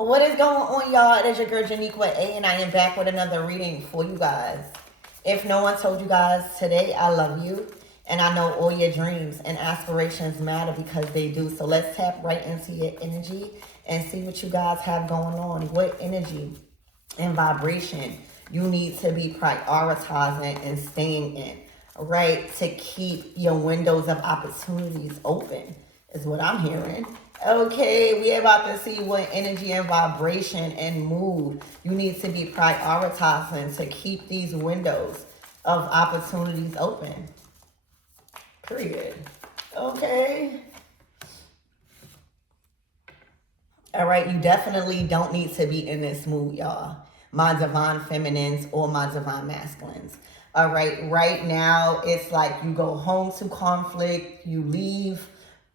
What is going on, y'all? It is your girl Janiqua A, and I am back with another reading for you guys. If no one told you guys today, I love you, and I know all your dreams and aspirations matter because they do. So let's tap right into your energy and see what you guys have going on. What energy and vibration you need to be prioritizing and staying in, right? To keep your windows of opportunities open is what I'm hearing. Okay, we're about to see what energy and vibration and mood you need to be prioritizing to keep these windows of opportunities open. Period. Okay. All right, you definitely don't need to be in this mood, y'all. My divine feminines or my divine masculines. All right now, it's like you go home to conflict, you leave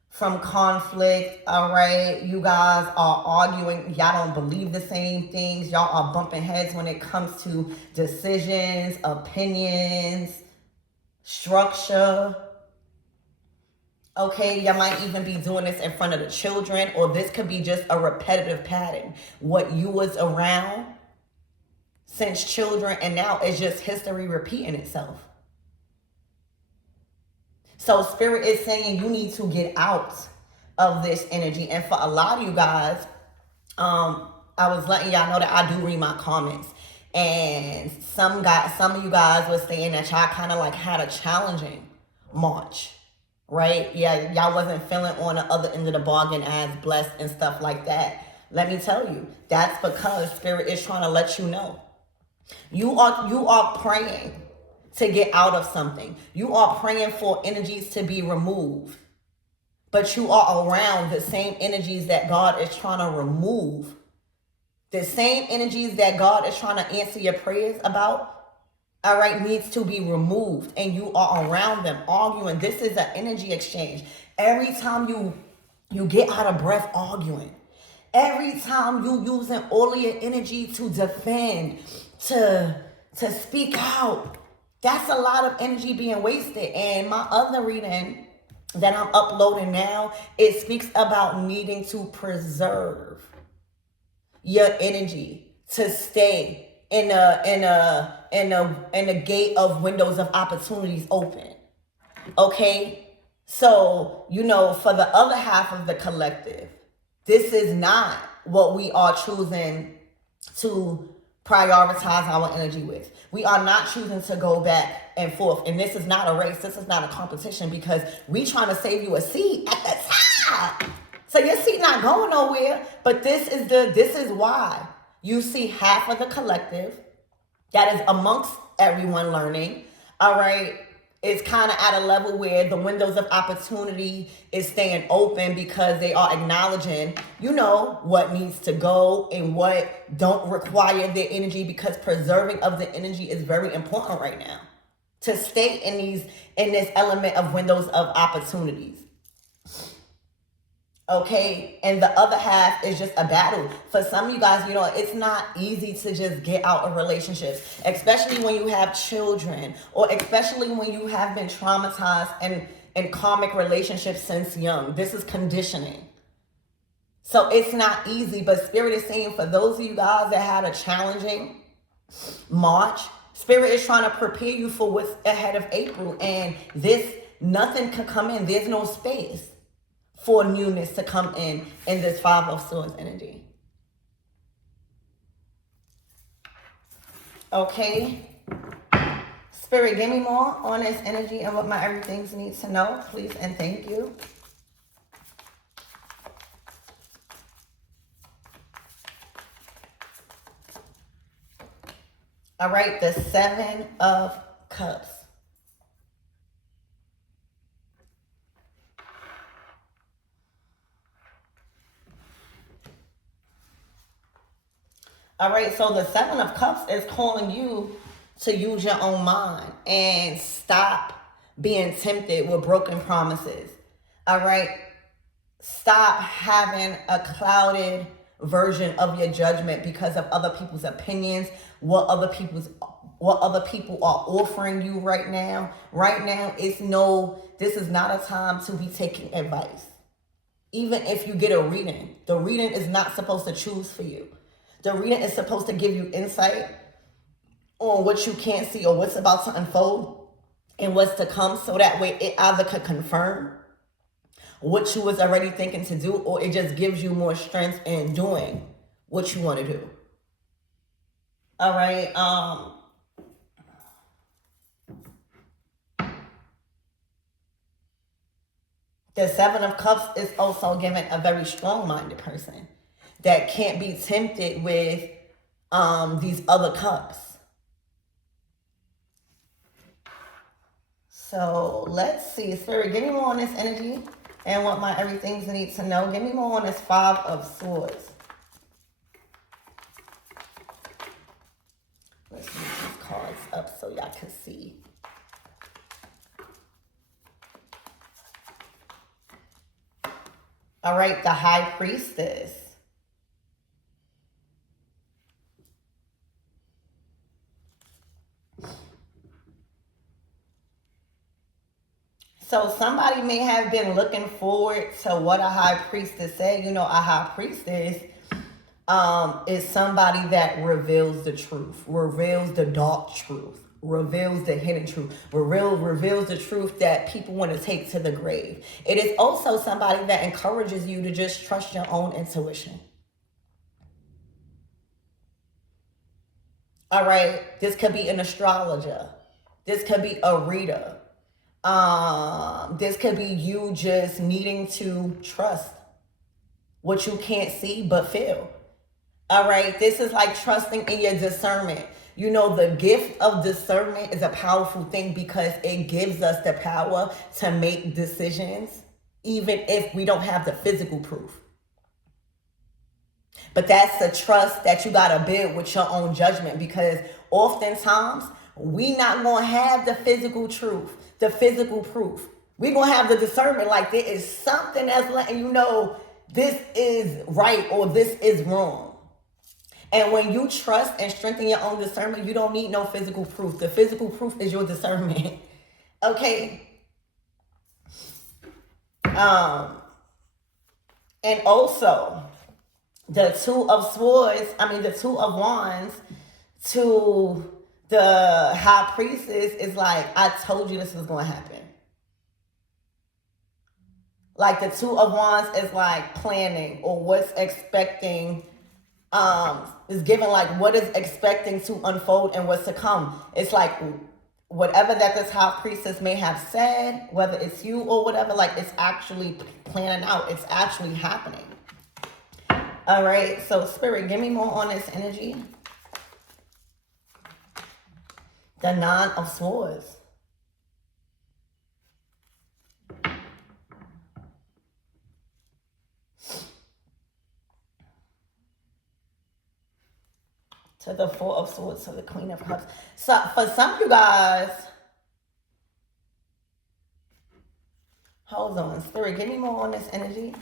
from conflict. All right, you guys are arguing, y'all don't believe the same things, y'all are bumping heads when it comes to decisions, opinions, structure. Okay, you might even be doing this in front of the children, or this could be just a repetitive pattern. What you was around since children, and now it's just history repeating itself. So Spirit is saying you need to get out of this energy. And for a lot of you guys, I was letting y'all know that I do read my comments. And some of you guys were saying that y'all kind of like had a challenging March, right? Yeah, y'all wasn't feeling on the other end of the bargain as blessed and stuff like that. Let me tell you, that's because Spirit is trying to let you know. You are praying to get out of something. You are praying for energies to be removed. But you are around the same energies that God is trying to remove. The same energies that God is trying to answer your prayers about, all right, needs to be removed. And you are around them arguing. This is an energy exchange. Every time you get out of breath arguing, every time you using all of your energy to defend, to speak out, that's a lot of energy being wasted. And my other reading that I'm uploading now, it speaks about needing to preserve your energy to stay in a gate of windows of opportunities open. Okay, so for the other half of the collective, this is not what we are choosing to prioritize our energy with. We are not choosing to go back and forth. And this is not a race. This is not a competition, because we trying to save you a seat at the top. So your seat not going nowhere. But this is why you see half of the collective that is amongst everyone learning. All right. It's kind of at a level where the windows of opportunity is staying open because they are acknowledging, what needs to go and what don't require their energy, because preserving of the energy is very important right now to stay in this element of windows of opportunities. Okay, and the other half is just a battle. For some of you guys, it's not easy to just get out of relationships, especially when you have children, or especially when you have been traumatized in karmic relationships since young. This is conditioning. So it's not easy, but Spirit is saying for those of you guys that had a challenging March, Spirit is trying to prepare you for what's ahead of April, and nothing can come in. There's no space for newness to come in this Five of Swords energy. Okay. Spirit, give me more on this energy and what my everythings need to know, please and thank you. All right, the Seven of Cups. All right, so the Seven of Cups is calling you to use your own mind and stop being tempted with broken promises. All right, stop having a clouded version of your judgment because of other people's opinions, what other people are offering you right now. Right now, this is not a time to be taking advice. Even if you get a reading, the reading is not supposed to choose for you. The reading is supposed to give you insight on what you can't see or what's about to unfold and what's to come, so that way it either could confirm what you was already thinking to do, or it just gives you more strength in doing what you want to do. All right. The Seven of Cups is also given a very strong-minded person that can't be tempted with these other cups. So let's see. Spirit, give me more on this energy and what my everythings need to know. Give me more on this Five of Swords. Let's move these cards up so y'all can see. All right, the High Priestess. So somebody may have been looking forward to what a High Priestess said. You know, a High Priestess is somebody that reveals the truth, reveals the dark truth, reveals the hidden truth, reveals the truth that people want to take to the grave. It is also somebody that encourages you to just trust your own intuition. All right, this could be an astrologer. This could be a reader. This could be you just needing to trust what you can't see but feel. All right, this is like trusting in your discernment. You know, the gift of discernment is a powerful thing because it gives us the power to make decisions, even if we don't have the physical proof. But that's the trust that you got to build with your own judgment, because oftentimes we not going to have the physical truth, the physical proof. We're going to have the discernment, like there is something that's letting you know this is right or this is wrong. And when you trust and strengthen your own discernment, you don't need no physical proof. The physical proof is your discernment. Okay. And also the Two of Swords, the Two of Wands to the High Priestess is like, I told you this was going to happen. Like the Two of Wands is like planning or what's expecting, is given like what is expecting to unfold and what's to come. It's like whatever that this High Priestess may have said, whether it's you or whatever, like it's actually planning out. It's actually happening. All right, so Spirit, give me more on this energy. The Nine of Swords. To the Four of Swords, to the Queen of Cups. So for some of you guys, hold on, Spirit, give me more on this energy.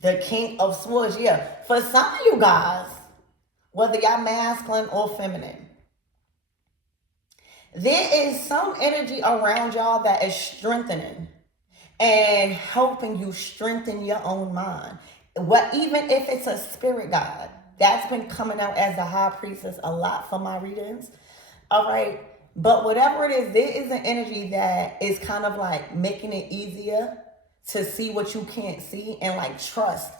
The King of Swords, yeah. For some of you guys, whether y'all masculine or feminine, there is some energy around y'all that is strengthening and helping you strengthen your own mind. Even if it's a spirit guide, that's been coming out as the High Priestess a lot for my readings. All right. But whatever it is, there is an energy that is kind of like making it easier to see what you can't see and like trust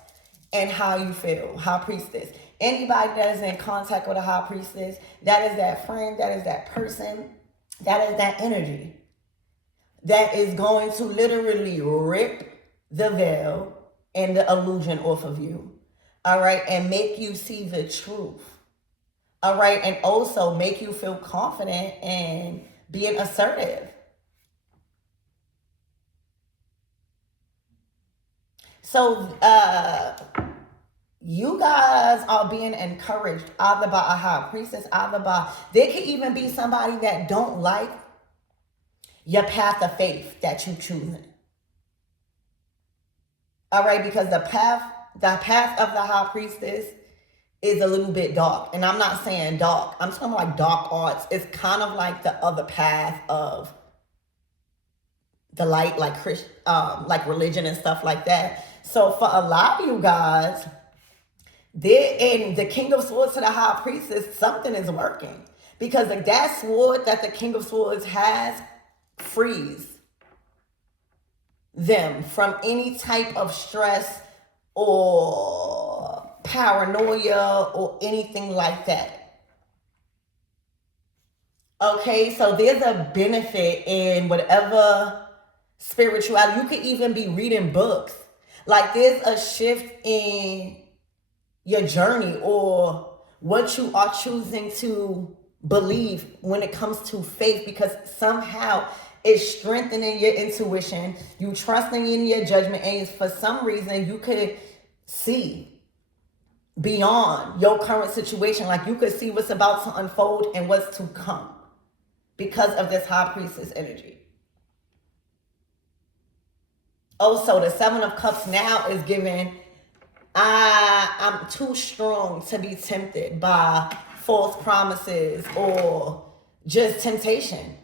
in how you feel. High Priestess. Anybody that is in contact with a High Priestess, that is that friend, that is that person, that is that energy that is going to literally rip the veil and the illusion off of you. All right. And make you see the truth. All right. And also make you feel confident and being assertive. So you guys are being encouraged either by a High Priestess, there could even be somebody that don't like your path of faith that you choosing. All right, because the path of the High Priestess is a little bit dark. And I'm not saying dark. I'm talking like dark arts. It's kind of like the other path of the light, like like religion and stuff like that. So for a lot of you guys, there in the King of Swords to the High Priestess, something is working. Because like that sword that the King of Swords has frees them from any type of stress or paranoia or anything like that. Okay, so there's a benefit in whatever spirituality. You could even be reading books. Like there's a shift in your journey or what you are choosing to believe when it comes to faith, because somehow it's strengthening your intuition, you trusting in your judgment, and for some reason you could see beyond your current situation. Like you could see what's about to unfold and what's to come because of this High Priestess energy. Also, the Seven of Cups now is giving, I'm too strong to be tempted by false promises or just temptation.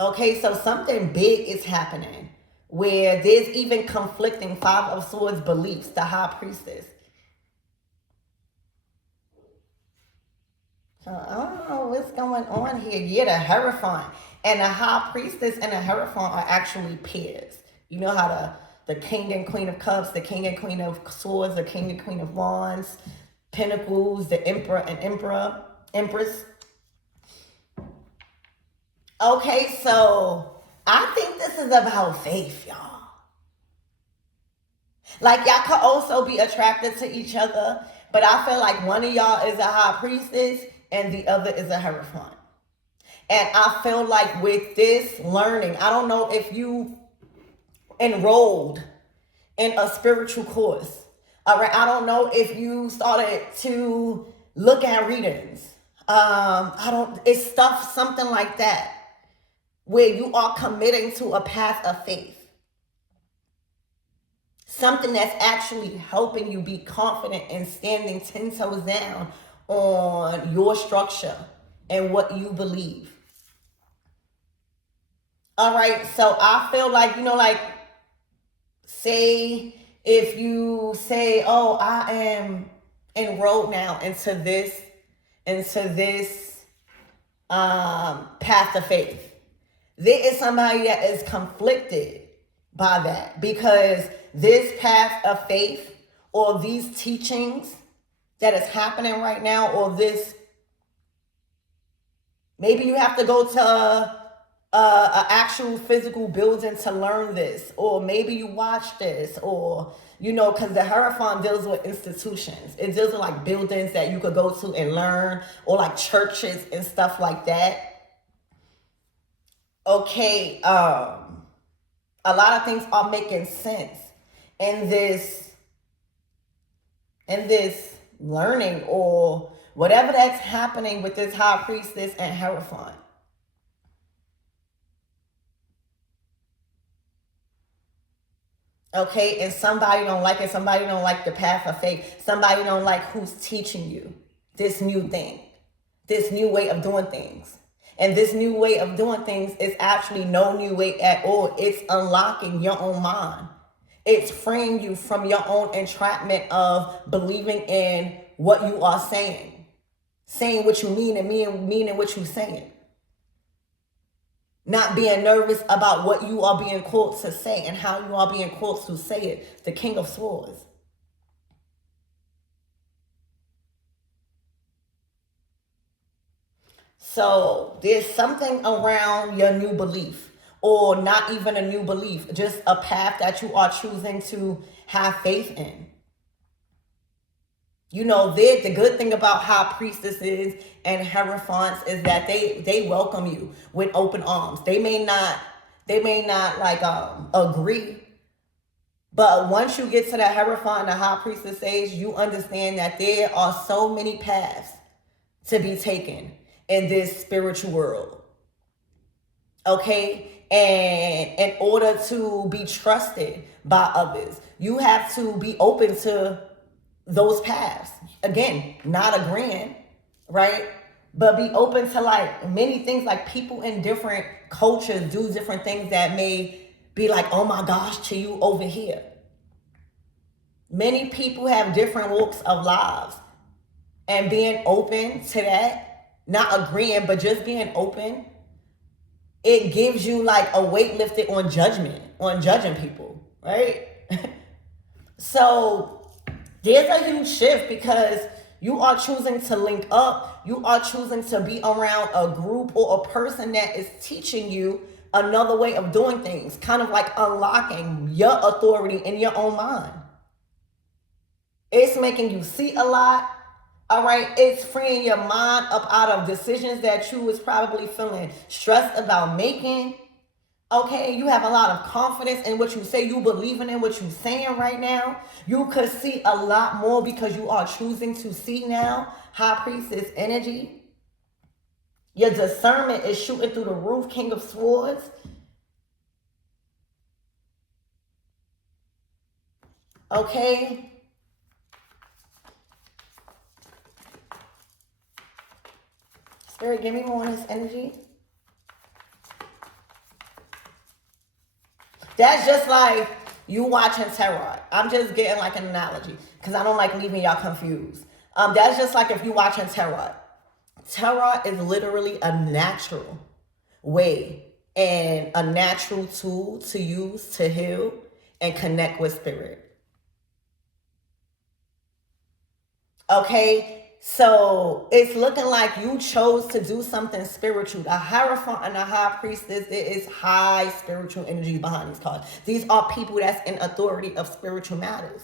Okay, so something big is happening where there's even conflicting Five of Swords beliefs, the High Priestess. So I don't know what's going on here. Yeah, the Hierophant and the High Priestess and the Hierophant are actually pairs. You know how the King and Queen of Cups, the King and Queen of Swords, the King and Queen of Wands, Pentacles, the Emperor and Empress. Okay, so I think this is about faith, y'all. Like y'all could also be attracted to each other, but I feel like one of y'all is a High Priestess and the other is a Hierophant. And I feel like with this learning, I don't know if you enrolled in a spiritual course. All right, I don't know if you started to look at readings. It's stuff, something like that, where you are committing to a path of faith. Something that's actually helping you be confident and standing 10 toes down on your structure and what you believe. All right, so I feel like, like, say if you say, oh, I am enrolled now into this path of faith. There is somebody that is conflicted by that, because this path of faith or these teachings that is happening right now, or this, maybe you have to go to a actual physical building to learn this, or maybe you watch this, or because the Hierophant deals with institutions. It deals with like buildings that you could go to and learn, or like churches and stuff like that. Okay, a lot of things are making sense in this learning, or whatever that's happening with this High Priestess and Hierophant. Okay, and somebody don't like it. Somebody don't like the path of faith. Somebody don't like who's teaching you this new thing, this new way of doing things. And this new way of doing things is actually no new way at all. It's unlocking your own mind. It's freeing you from your own entrapment of believing in what you are saying what you mean and meaning what you're saying. Not being nervous about what you are being called to say and how you are being called to say it. The King of Swords. So there's something around your new belief, or not even a new belief, just a path that you are choosing to have faith in. The good thing about High Priestesses and Hierophants is that they welcome you with open arms. They may not like agree, but once you get to the Hierophant and the High Priestess stage, you understand that there are so many paths to be taken in this spiritual world. Okay? And in order to be trusted by others, you have to be open to those paths. Again, not agreeing, right? But be open to like many things. Like people in different cultures do different things that may be like, oh my gosh, to you over here. Many people have different walks of lives, and being open to that, not agreeing, but just being open, it gives you like a weight lifted on judgment, on judging people, right? So there's a huge shift because you are choosing to link up. You are choosing to be around a group or a person that is teaching you another way of doing things, kind of like unlocking your authority in your own mind. It's making you see a lot. All right, it's freeing your mind up out of decisions that you was probably feeling stressed about making. Okay, you have a lot of confidence in what you say. You believing in what you're saying right now. You could see a lot more because you are choosing to see now. High Priestess energy. Your discernment is shooting through the roof. King of Swords. Okay. Spirit, give me more on this energy. That's just like you watching tarot. I'm just getting like an analogy because I don't like leaving y'all confused. That's just like if you watching tarot. Tarot is literally a natural way and a natural tool to use to heal and connect with spirit. Okay, so it's looking like you chose to do something spiritual. The Hierophant and the High Priestess, there is high spiritual energy behind these cards. These are people that's in authority of spiritual matters.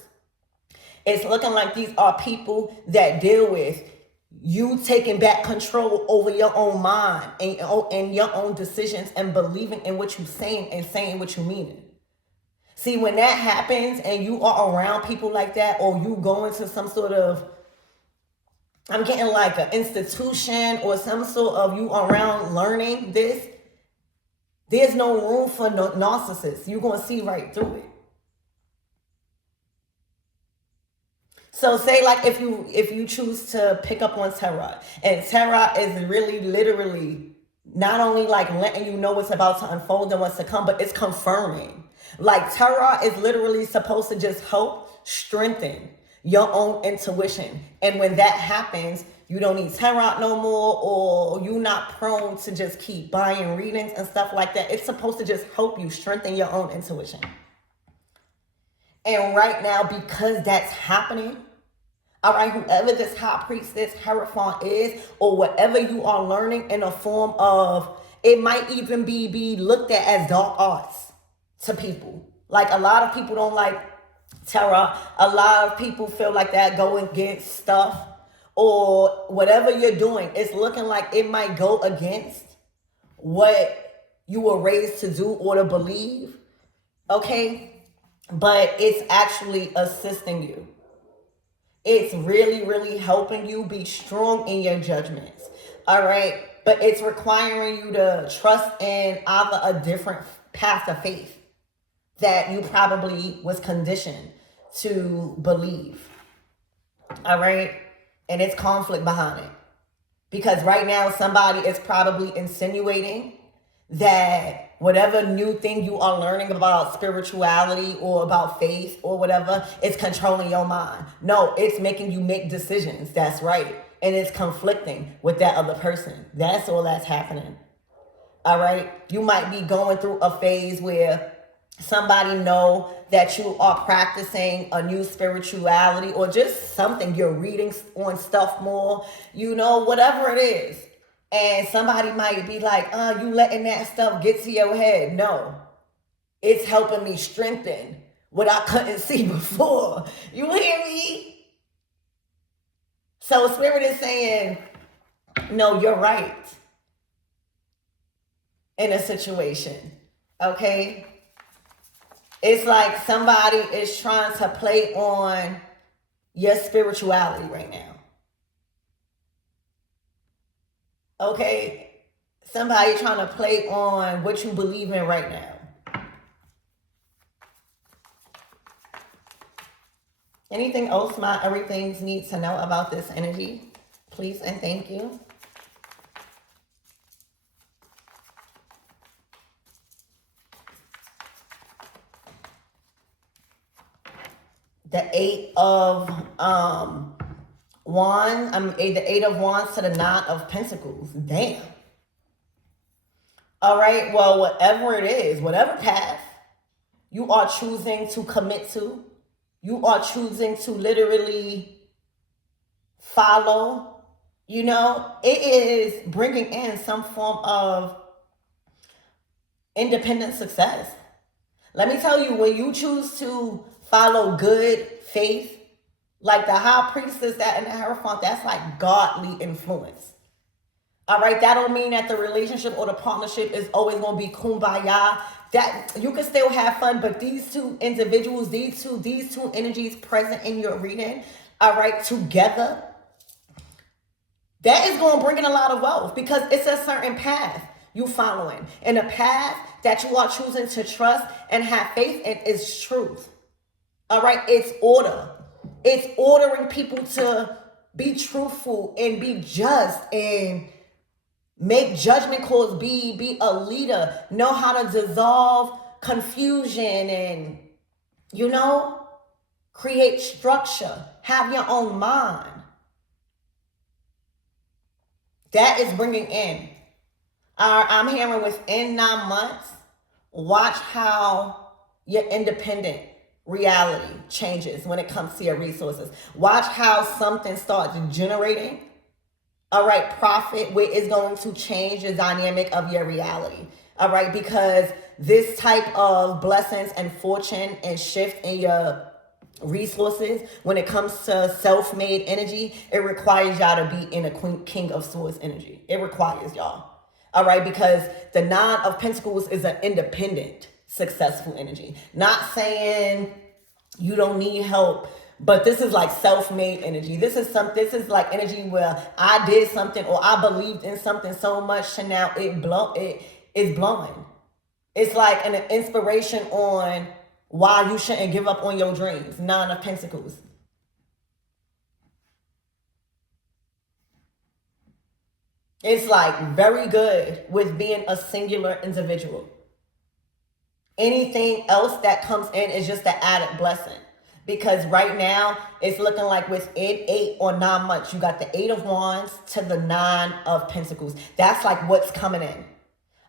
It's looking like these are people that deal with you taking back control over your own mind and your own decisions and believing in what you're saying and saying what you mean. See, when that happens and you are around people like that, or you go into some sort of, I'm getting like an institution or some sort of you around learning this, there's no room for narcissists. You're going to see right through it. So say like if you choose to pick up on tarot, and tarot is really literally not only like letting you know what's about to unfold and what's to come, but it's confirming. Like tarot is literally supposed to just help strengthen your own intuition. And when that happens, you don't need tarot no more, or you're not prone to just keep buying readings and stuff like that. It's supposed to just help you strengthen your own intuition. And right now, because that's happening, all right, whoever this High Priestess, Hierophant is, or whatever you are learning in a form of, it might even be looked at as dark arts to people. Like a lot of people don't like tarot. A lot of people feel like that go against stuff, or whatever you're doing. It's looking like it might go against what you were raised to do or to believe. Okay. But it's actually assisting you. It's really, really helping you be strong in your judgments. All right. But it's requiring you to trust in either a different path of faith that you probably was conditioned to believe. All right. And it's conflict behind it. Because right now somebody is probably insinuating that whatever new thing you are learning about spirituality or about faith or whatever, it's controlling your mind. No, it's making you make decisions. That's right. And it's conflicting with that other person. That's all that's happening. All right. You might be going through a phase where somebody know that you are practicing a new spirituality or just something. You're reading on stuff more, you know, whatever it is. And somebody might be like, you letting that stuff get to your head. No, it's helping me strengthen what I couldn't see before. You hear me? So Spirit is saying, no, you're right in a situation. Okay? It's like somebody is trying to play on your spirituality right now. Okay, somebody trying to play on what you believe in right now. Anything else my everythings need to know about this energy? Please and thank you. The Eight of Wands, the Eight of Wands to the Nine of Pentacles. Damn. All right, well, whatever it is, whatever path you are choosing to commit to, you are choosing to literally follow, it is bringing in some form of independent success. Let me tell you, when you choose to follow good faith, like the High Priestess that and the Hierophant, that's like godly influence. All right, that don't mean that the relationship or the partnership is always going to be kumbaya. That you can still have fun, but these two individuals, these two energies present in your reading, all right, together, that is going to bring in a lot of wealth because it's a certain path you following. And a path that you are choosing to trust and have faith in is truth. All right, it's order. It's ordering people to be truthful and be just and make judgment calls, be a leader, know how to dissolve confusion and, create structure, have your own mind. That is bringing in. I'm hearing within 9 months, watch how your independent reality changes when it comes to your resources. Watch how something starts generating, all right, profit, where it's going to change the dynamic of your reality. All right, because this type of blessings and fortune and shift in your resources, when it comes to self-made energy, it requires y'all to be in a King of Swords energy. It requires y'all. All right, because the Nine of Pentacles is an independent, successful energy. Not saying you don't need help, but this is like self-made energy. This is like energy where I did something or I believed in something so much and now it is blowing. It's like an inspiration on why you shouldn't give up on your dreams. Nine of Pentacles. It's like very good with being a singular individual. Anything else that comes in is just an added blessing. Because right now, it's looking like within 8 or 9 months, you got the Eight of Wands to the Nine of Pentacles. That's like what's coming in.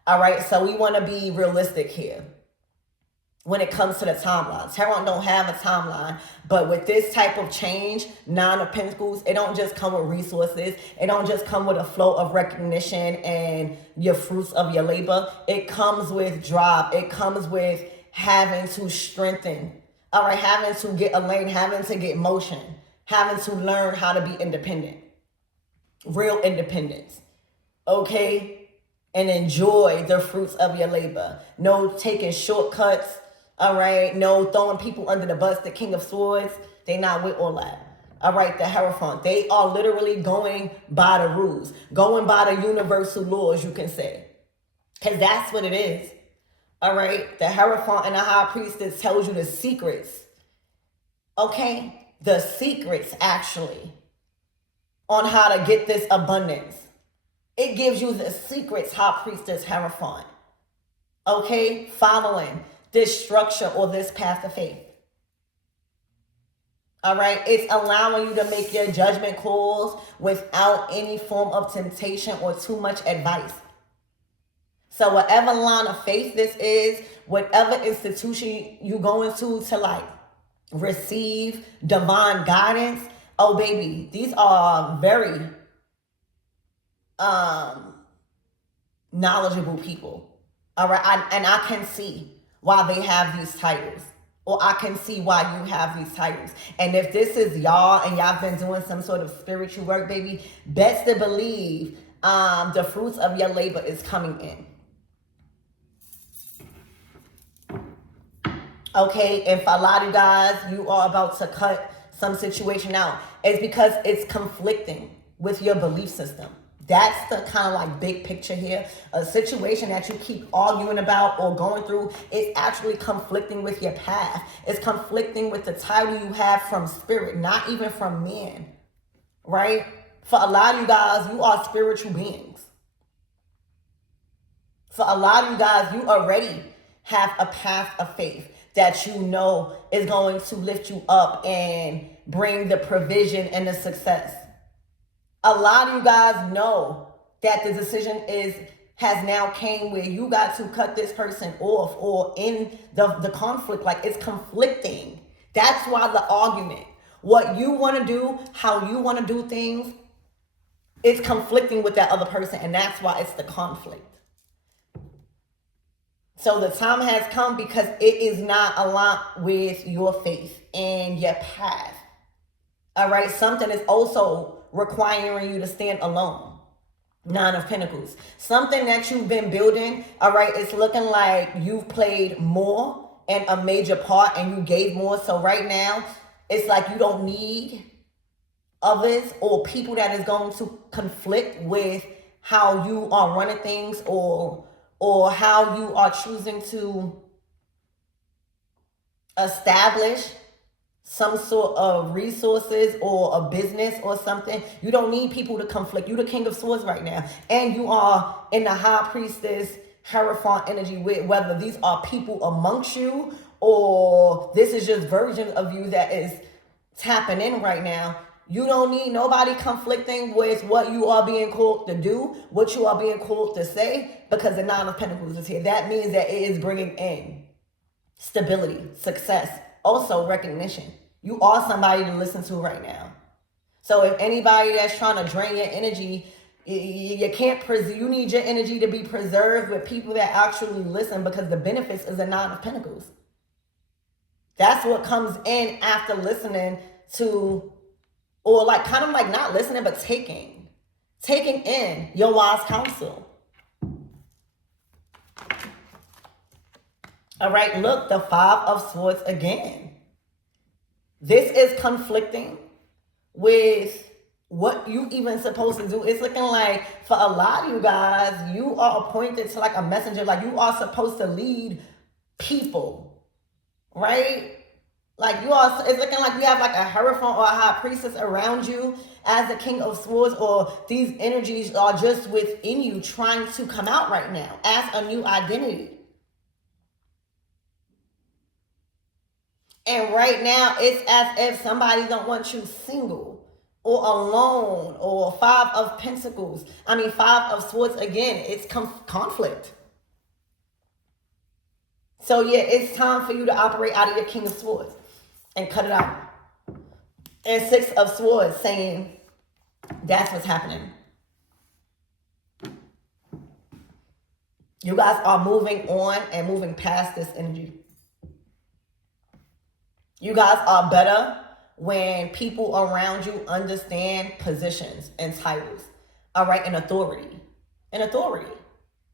All right, so we want to be realistic here when it comes to the timeline. Tarot don't have a timeline, but with this type of change, Nine of Pentacles, it don't just come with resources. It don't just come with a flow of recognition and your fruits of your labor. It comes with drive. It comes with having to strengthen. All right, having to get a lane, having to get motion, having to learn how to be independent. Real independence. Okay? And enjoy the fruits of your labor. No taking shortcuts. All right, no throwing people under the bus. The King of Swords, they not with all that. All right, the Hierophant, they are literally going by the rules, going by the universal laws, you can say, because that's what it is. All right, the Hierophant and the High Priestess tells you the secrets. Okay, the secrets actually on how to get this abundance. It gives you the secrets, High Priestess, Hierophant. Okay, following this structure or this path of faith. All right, it's allowing you to make your judgment calls without any form of temptation or too much advice. So whatever line of faith this is, whatever institution you go into to like receive divine guidance, oh baby, these are very knowledgeable people. All right, and I can see why they have these titles, or I can see why you have these titles. And if this is y'all and y'all been doing some sort of spiritual work, baby, best to believe the fruits of your labor is coming in. Okay, and for a lot of you guys, you are about to cut some situation out. It's because it's conflicting with your belief system. That's the kind of like big picture here. A situation that you keep arguing about or going through is actually conflicting with your path. It's conflicting with the title you have from spirit, not even from men, right? For a lot of you guys, you are spiritual beings. For a lot of you guys, you already have a path of faith that you know is going to lift you up and bring the provision and the success. A lot of you guys know that the decision has now came where you got to cut this person off, or in the conflict, like it's conflicting. That's why the argument, what you want to do, how you want to do things, it's conflicting with that other person, and that's why it's the conflict. So the time has come because it is not aligned with your faith and your path. All right, something is also requiring you to stand alone. Nine of Pentacles. Something that you've been building, all right, it's looking like you've played more and a major part and you gave more. So right now, it's like you don't need others or people that is going to conflict with how you are running things, or how you are choosing to establish some sort of resources or a business or something. You don't need people to conflict. You're the King of Swords right now. And you are in the High Priestess Hierophant energy, with whether these are people amongst you or this is just version of you that is tapping in right now. You don't need nobody conflicting with what you are being called to do, what you are being called to say, because the Nine of Pentacles is here. That means that it is bringing in stability, success, also recognition. You are somebody to listen to right now. So if anybody that's trying to drain your energy, you can't you need your energy to be preserved with people that actually listen, because the benefits is the Nine of Pentacles. That's what comes in after listening to, or like kind of like not listening, but taking in your wise counsel. All right, look, the Five of Swords again. This is conflicting with what you even supposed to do. It's looking like for a lot of you guys, you are appointed to like a messenger, like you are supposed to lead people, right? Like you are, it's looking like you have like a Hierophant or a High Priestess around you as the King of Swords, or these energies are just within you trying to come out right now as a new identity. And right now, it's as if somebody don't want you single or alone, or Five of Pentacles. Five of Swords again. It's conflict. So yeah, it's time for you to operate out of your King of Swords and cut it out. And Six of Swords saying that's what's happening. You guys are moving on and moving past this energy. You guys are better when people around you understand positions and titles, all right, and authority.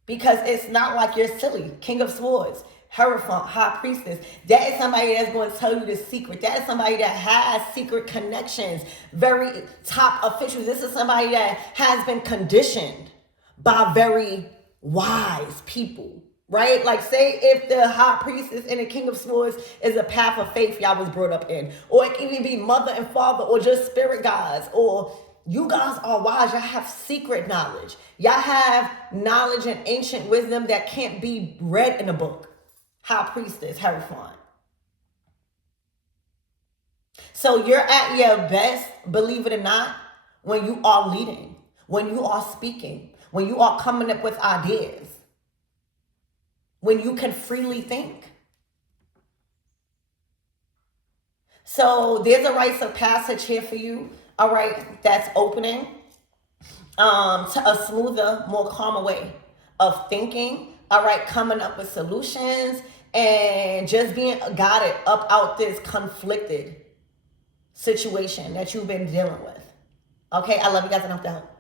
Because it's not like you're silly. King of Swords, Hierophant, High Priestess. That is somebody that's going to tell you the secret. That is somebody that has secret connections, very top officials. This is somebody that has been conditioned by very wise people. Right? Like say if the High Priestess and the King of Swords is a path of faith y'all was brought up in. Or it can even be mother and father, or just spirit guides. Or you guys are wise. Y'all have secret knowledge. Y'all have knowledge and ancient wisdom that can't be read in a book. High Priestess, Hierophant. So you're at your best, believe it or not, when you are leading, when you are speaking, when you are coming up with ideas, when you can freely think. So there's a rites of passage here for you, all right, that's opening to a smoother, more calmer way of thinking, all right, coming up with solutions and just being guided up out this conflicted situation that you've been dealing with. Okay, I love you guys enough to help.